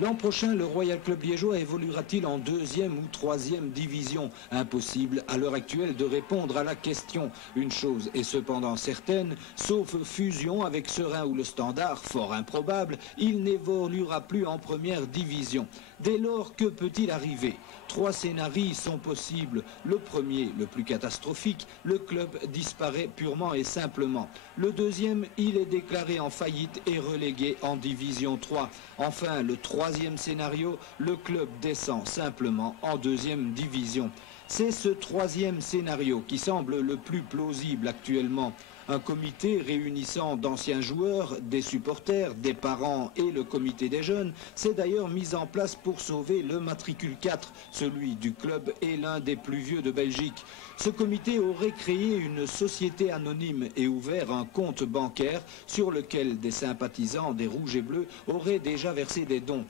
L'an prochain, le Royal Club liégeois évoluera-t-il en 2e ou 3e division? Impossible à l'heure actuelle de répondre à la question. Une chose est cependant certaine, sauf fusion avec Seraing ou le Standard, fort improbable, il n'évoluera plus en première division. Dès lors, que peut-il arriver? 3 scénarios sont possibles. Le premier, le plus catastrophique, le club disparaît purement et simplement. Le deuxième, il est déclaré en faillite et relégué en division 3. Enfin, le troisième scénario, le club descend simplement en 2e division. C'est ce troisième scénario qui semble le plus plausible actuellement. Un comité réunissant d'anciens joueurs, des supporters, des parents et le comité des jeunes s'est d'ailleurs mis en place pour sauver le matricule 4, celui du club et l'un des plus vieux de Belgique. Ce comité aurait créé une société anonyme et ouvert un compte bancaire sur lequel des sympathisants des Rouges et Bleus auraient déjà versé des dons.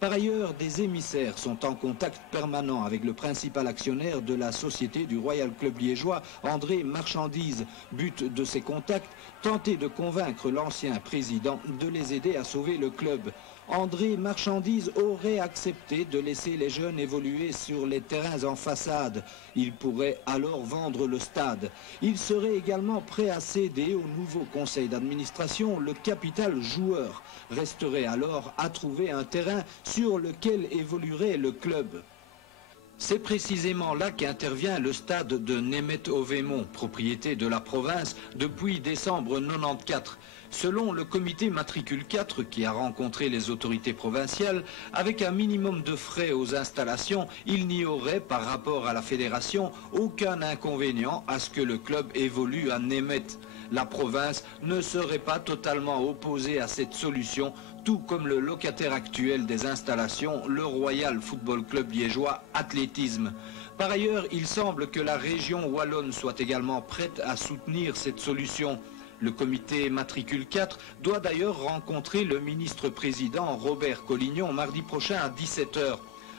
Par ailleurs, des émissaires sont en contact permanent avec le principal actionnaire de la société du Royal Club liégeois, André Marchandise. But de ces contacts, tenter de convaincre l'ancien président de les aider à sauver le club. André Marchandise aurait accepté de laisser les jeunes évoluer sur les terrains en façade. Il pourrait alors vendre le stade. Il serait également prêt à céder au nouveau conseil d'administration le capital joueur. Resterait alors à trouver un terrain sur lequel évoluerait le club. C'est précisément là qu'intervient le stade de Németh-Ovesmont, propriété de la province depuis décembre 94. Selon le comité matricule 4 qui a rencontré les autorités provinciales, avec un minimum de frais aux installations, il n'y aurait par rapport à la fédération aucun inconvénient à ce que le club évolue à Németh. La province ne serait pas totalement opposée à cette solution, tout comme le locataire actuel des installations, le Royal Football Club liégeois Athlétisme. Par ailleurs, il semble que la région wallonne soit également prête à soutenir cette solution. Le comité matricule 4 doit d'ailleurs rencontrer le ministre-président Robert Collignon mardi prochain à 17 h.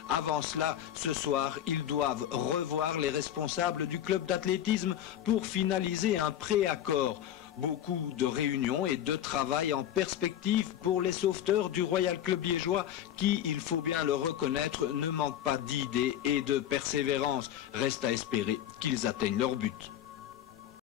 Avant cela, ce soir, ils doivent revoir les responsables du club d'athlétisme pour finaliser un préaccord. Beaucoup de réunions et de travail en perspective pour les sauveteurs du Royal Club liégeois qui, il faut bien le reconnaître, ne manquent pas d'idées et de persévérance. Reste à espérer qu'ils atteignent leur but.